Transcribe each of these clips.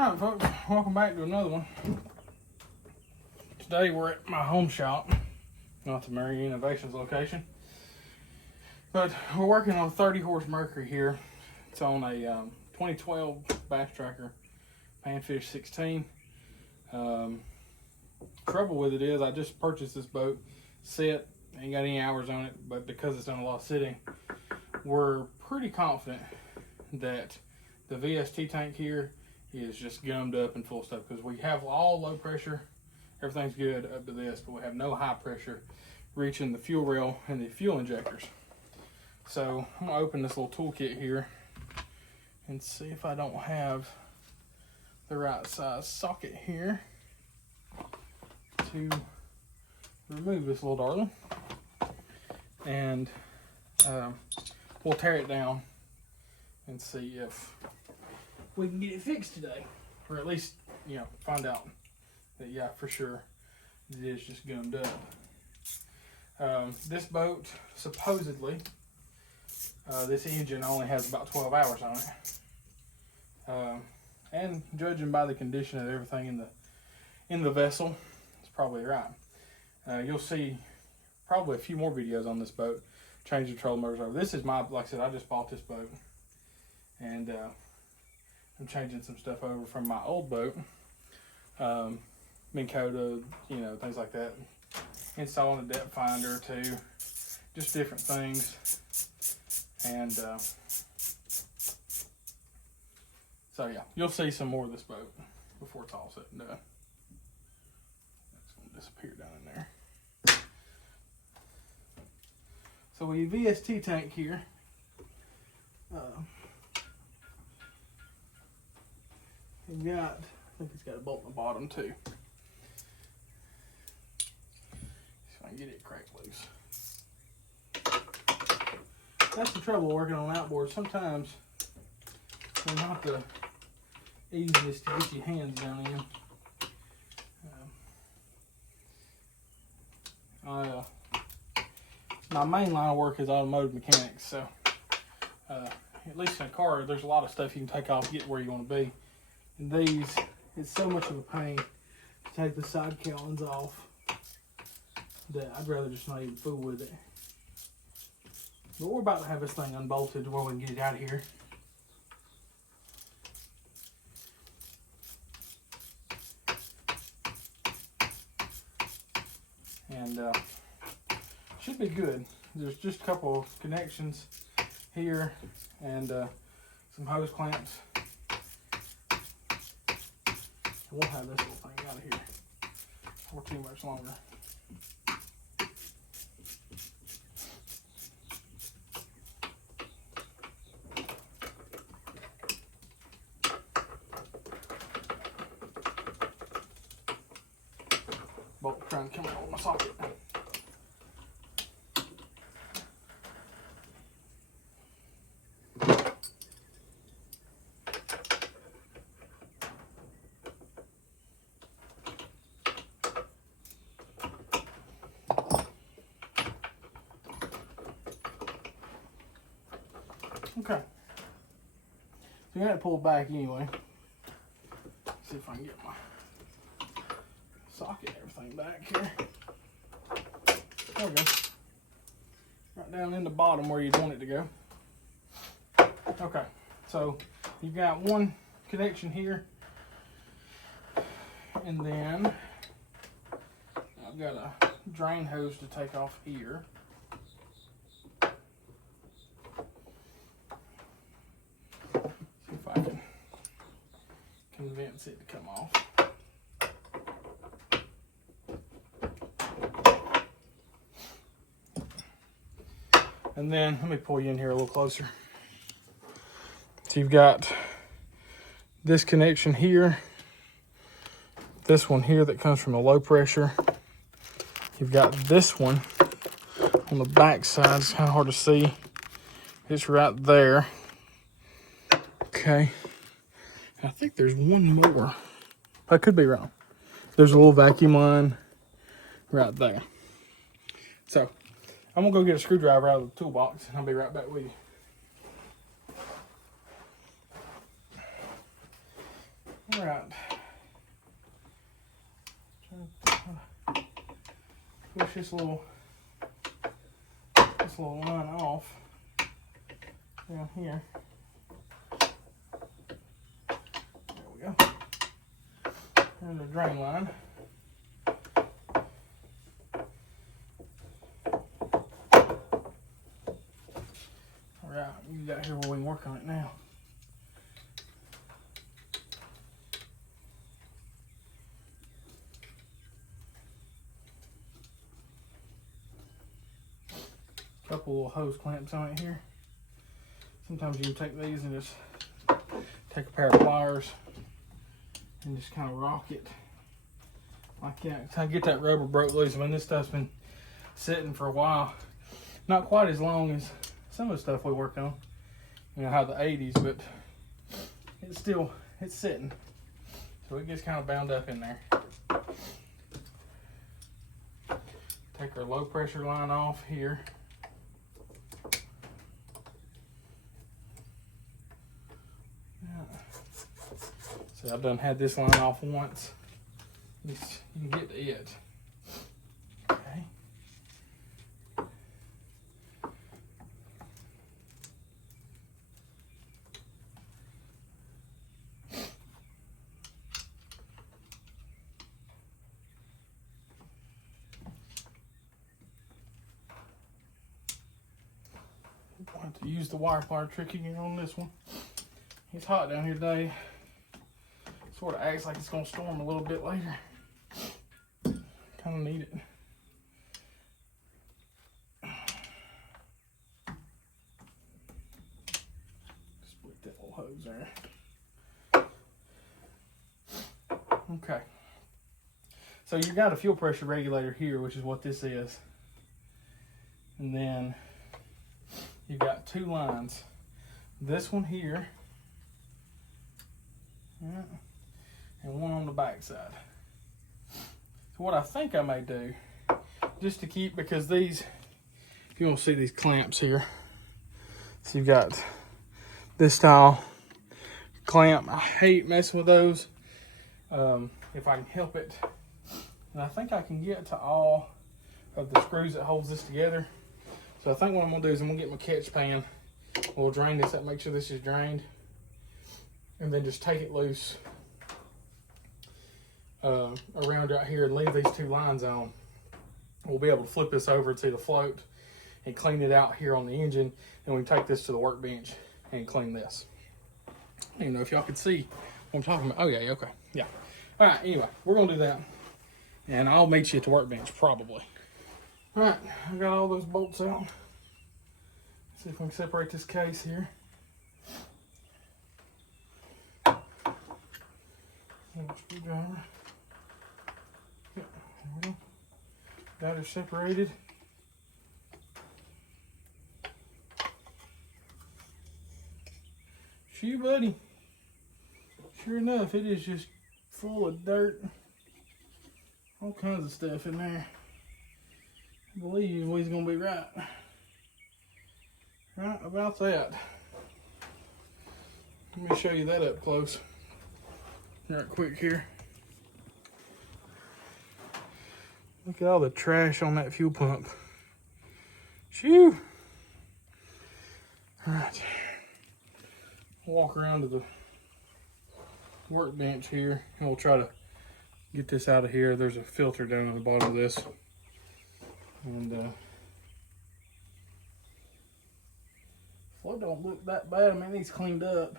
Alright folks, welcome back to another one. Today we're at my home shop, not the Mercury Innovations location. But we're working on a 30 horse Mercury here. It's on a 2012 Bass Tracker Panfish 16. Trouble with it is I just purchased this boat, set, ain't got any hours on it, but because it's done a lot of sitting, we're pretty confident that the VST tank here is just gummed up and full of stuff, because we have all low pressure, everything's good up to this, but we have no high pressure reaching the fuel rail and the fuel injectors. So I'm gonna open this little toolkit here and see if I don't have the right size socket here to remove this little darling, and we'll tear it down and see if we can get it fixed today, or at least, you know, find out that, yeah, for sure it is just gummed up. This boat, supposedly, this engine only has about 12 hours on it, and judging by the condition of everything in the vessel, it's probably right. You'll see probably a few more videos on this boat, changing trolling motors over. This is my, like I said, I just bought this boat, and I'm changing some stuff over from my old boat, Minn Kota, you know, things like that. Installing a depth finder too, just different things. And so yeah, you'll see some more of this boat before it's all said and done. It's gonna disappear down in there. So we VST tank here. We've got, I think it's got a bolt in the bottom too. See if I can get it cracked loose. That's the trouble working on outboards. Sometimes they're not the easiest to get your hands down in. My main line of work is automotive mechanics, so at least in a car, there's a lot of stuff you can take off to get where you want to be. And these, it's so much of a pain to take the side cowlings off that I'd rather just not even fool with it. But we're about to have this thing unbolted to where we can get it out of here. And should be good. There's just a couple of connections here and some hose clamps. We'll have this little thing out of here before too much longer. Bolt trying to come out with my socket. Okay, so you got to pull back anyway. See if I can get my socket and everything back here. There we go. Right down in the bottom where you want it to go. Okay, so you've got one connection here, and then I've got a drain hose to take off here. See if I can convince it to come off. And then let me pull you in here a little closer. So you've got this connection here, this one here that comes from the low pressure. You've got this one on the back side. It's kind of hard to see. It's right there. Okay. I think there's one more. I could be wrong. There's a little vacuum line right there. So I'm gonna go get a screwdriver out of the toolbox and I'll be right back with you. All right. Push this little line off down here. There we go. There's the drain line. All right, we got here where we can work on it now. Couple little hose clamps on it here. Sometimes you can take these and just take a pair of pliers and just kind of rock it like that. Try to get that rubber broke loose. I mean, this stuff's been sitting for a while. Not quite as long as some of the stuff we work on, you know, how the 80s, but it's sitting. So it gets kind of bound up in there. Take our low pressure line off here. So I've done had this line off once. You can get to it. Okay. I'll have to use the wire plier trick again on this one. It's hot down here today. Sort of acts like it's going to storm a little bit later. Kind of need it. Split that little hose there. Okay. So you got a fuel pressure regulator here, which is what this is. And then you've got two lines. This one here. Yeah. And one on the back side. So what I think I may do, just to keep, because these, if you want to see these clamps here, so you've got this style clamp. I hate messing with those if I can help it. And I think I can get to all of the screws that holds this together. So I think what I'm gonna do is I'm gonna get my catch pan. We'll drain this up, make sure this is drained, and then just take it loose around right here and leave these two lines on. We'll be able to flip this over to the float and clean it out here on the engine, and we can take this to the workbench and clean this. I don't even know if y'all can see what I'm talking about. Oh yeah, okay, yeah. All right, anyway, we're gonna do that, and I'll meet you at the workbench probably. All right, I got all those bolts out. Let's see if we can separate this case here. Screwdriver. There we go. Got her separated. Shoe, buddy. Sure enough, it is just full of dirt. All kinds of stuff in there. I believe he's gonna be right. Right about that. Let me show you that up close. Right quick here. Look at all the trash on that fuel pump. Shoo! Alright. Walk around to the workbench here and we'll try to get this out of here. There's a filter down on the bottom of this. And float don't look that bad. I mean, it's cleaned up.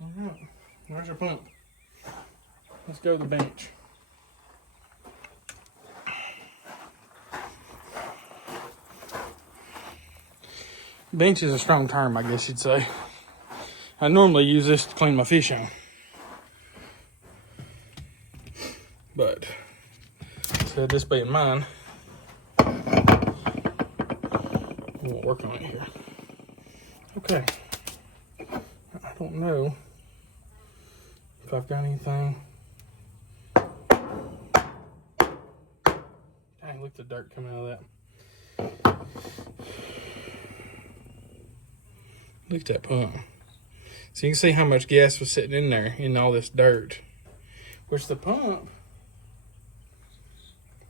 Alright, there's your pump. Let's go to the bench. Bench is a strong term, I guess you'd say. I normally use this to clean my fish on. But, instead of this being mine, we'll work on it here. Okay. I don't know if I've got anything tank. Look at the dirt coming out of that. Look at that pump. So you can see how much gas was sitting in there in all this dirt. Which the pump,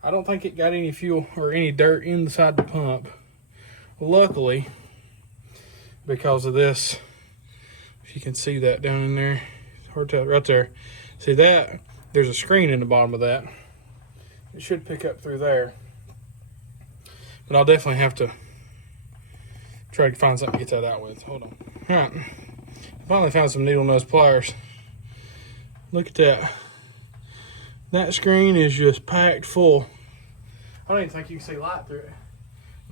I don't think it got any fuel or any dirt inside the pump. Luckily, because of this, if you can see that down in there, it's hard to tell, right there. See that? There's a screen in the bottom of that. It should pick up through there. But I'll definitely have to try to find something to get that out with. Hold on. All right. I finally found some needle nose pliers. Look at that. That screen is just packed full. I don't even think you can see light through it.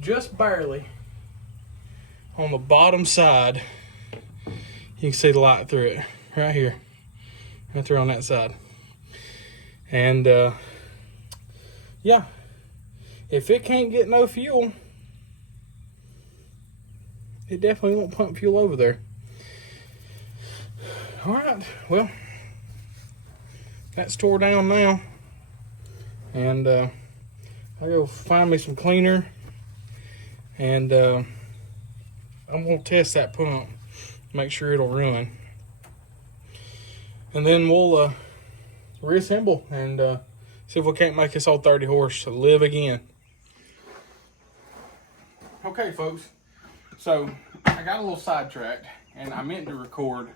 Just barely. On the bottom side, you can see the light through it. Right here. Right there on that side. And, yeah. If it can't get no fuel, it definitely won't pump fuel over there. All right, well, that's tore down now. And I'll go find me some cleaner. And I'm going to test that pump, make sure it'll run. And then we'll reassemble and see if we can't make this old 30 horse live again. Okay, folks, so I got a little sidetracked, and I meant to record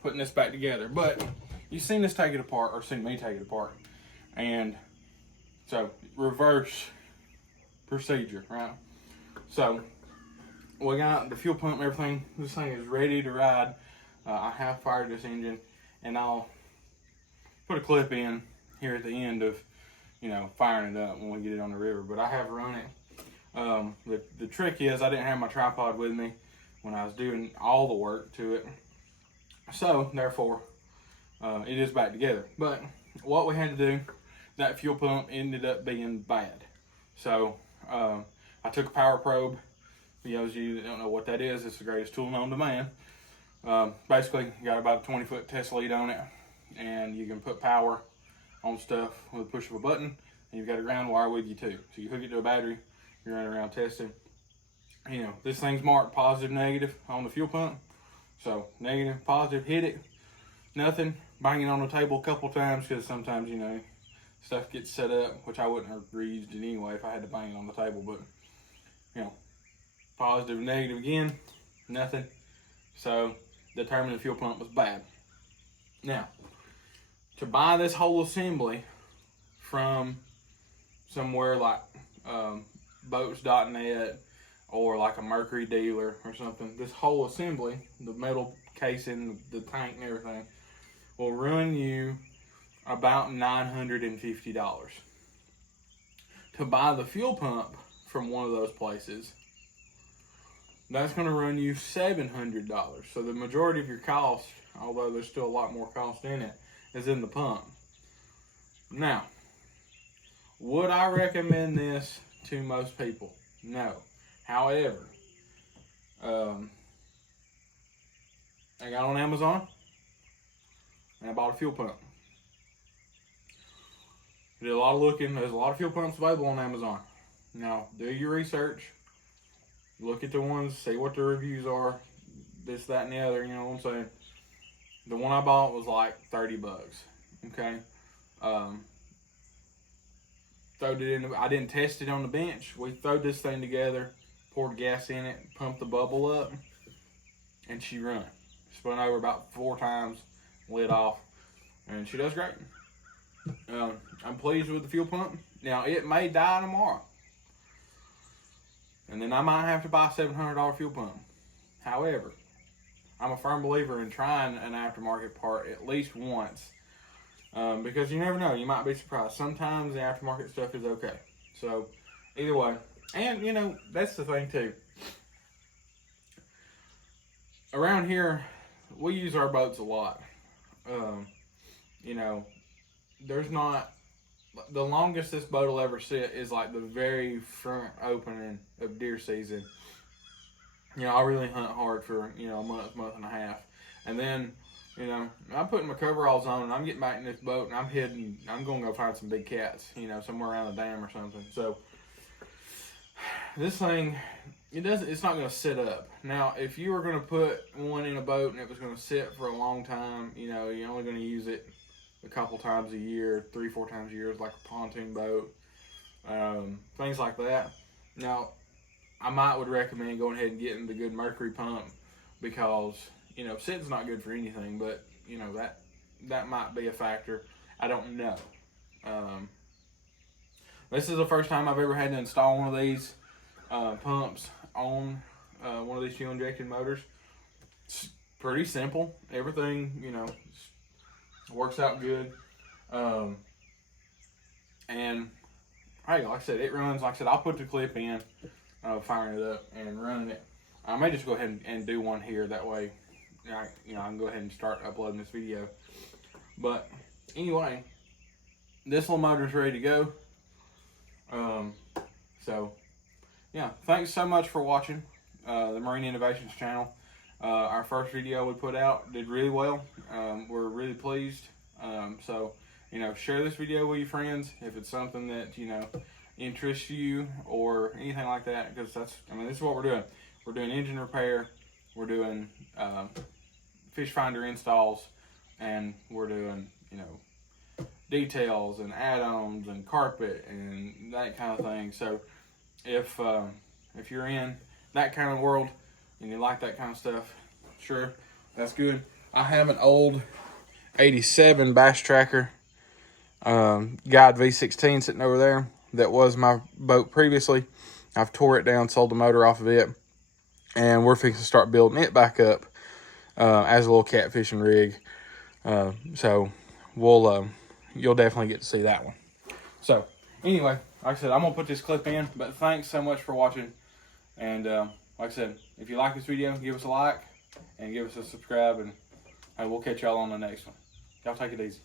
putting this back together, but you've seen us take it apart, or seen me take it apart, and so reverse procedure, right? So we got the fuel pump and everything. This thing is ready to ride. I have fired this engine, and I'll put a clip in here at the end of, you know, firing it up when we get it on the river, but I have run it. The trick is I didn't have my tripod with me when I was doing all the work to it, so therefore it is back together. But what we had to do, that fuel pump ended up being bad. So I took a power probe. For those of you that don't know what that is, it's the greatest tool known to man. Basically, you got about a 20-foot test lead on it, and you can put power on stuff with a push of a button, and you've got a ground wire with you too. So you hook it to a battery, you're running around testing. You know, this thing's marked positive, negative on the fuel pump. So negative, positive, hit it, nothing. Bang it on the table a couple times, because sometimes, you know, stuff gets set up, which I wouldn't have reused it anyway if I had to bang it on the table. But, you know, positive, negative again, nothing. So determined the fuel pump was bad. Now, to buy this whole assembly from somewhere like boats.net or like a Mercury dealer or something, this whole assembly, the metal casing, the tank and everything, will run you about $950. To buy the fuel pump from one of those places, that's going to run you $700. So the majority of your cost, although there's still a lot more cost in it, is in the pump. Now, would I recommend this to most people? No. However, I got on Amazon and I bought a fuel pump. Did a lot of looking. There's a lot of fuel pumps available on Amazon. Now, do your research. Look at the ones, see what the reviews are, this, that, and the other, you know what I'm saying? The one I bought was like 30 bucks, okay? Throwed it in, I didn't test it on the bench. We throwed this thing together, poured gas in it, pumped the bubble up, and she run. Spun over about 4 times, lit off, and she does great. I'm pleased with the fuel pump. Now, it may die tomorrow. And then I might have to buy a $700 fuel pump. However, I'm a firm believer in trying an aftermarket part at least once. Because you never know, you might be surprised. Sometimes the aftermarket stuff is okay. So, either way. And, you know, that's the thing too. Around here, we use our boats a lot. You know, there's not, the longest this boat will ever sit is like the very front opening of deer season. You know, I really hunt hard for, you know, a month and a half. And then You know, I'm putting my coveralls on and I'm getting back in this boat and I'm heading. I'm going to go find some big cats. You know, somewhere around the dam or something. So this thing, it's not going to sit up. Now, if you were going to put one in a boat and it was going to sit for a long time, you know, you're only going to use it a couple times a year, 3-4 times a year, like a pontoon boat, things like that. Now, I would recommend going ahead and getting the good Mercury pump because, you know, sitting's not good for anything, but, you know, that might be a factor. I don't know. This is the first time I've ever had to install one of these pumps on one of these fuel injected motors. It's pretty simple. Everything, you know, works out good. And hey, like I said, it runs. Like I said, I'll put the clip in, firing it up and running it. I may just go ahead and do one here. That way, I can go ahead and start uploading this video. But anyway, this little motor is ready to go. So yeah, thanks so much for watching the Marine Innovations channel. Our first video we put out did really well. We're really pleased. So, you know, share this video with your friends if it's something that, you know, interests you or anything like that, because this is what we're doing. We're doing engine repair, we're doing fish finder installs, and we're doing, you know, details and add-ons and carpet and that kind of thing. So if you're in that kind of world and you like that kind of stuff, sure, that's good. I have an old 87 Bass Tracker Guide V16 sitting over there that was my boat previously. I've tore it down, sold the motor off of it, and we're fixing to start building it back up as a little catfishing rig. So you'll definitely get to see that one. So anyway, like I said, I'm gonna put this clip in, but thanks so much for watching. And like I said, if you like this video, give us a like and give us a subscribe, and we'll catch y'all on the next one. Y'all take it easy.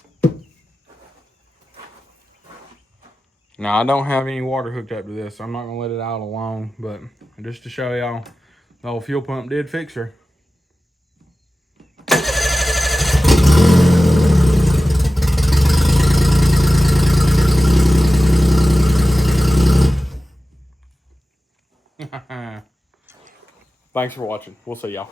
Now, I don't have any water hooked up to this, so I'm not gonna let it out alone, but just to show y'all, the old fuel pump did fix her. Thanks for watching. We'll see y'all.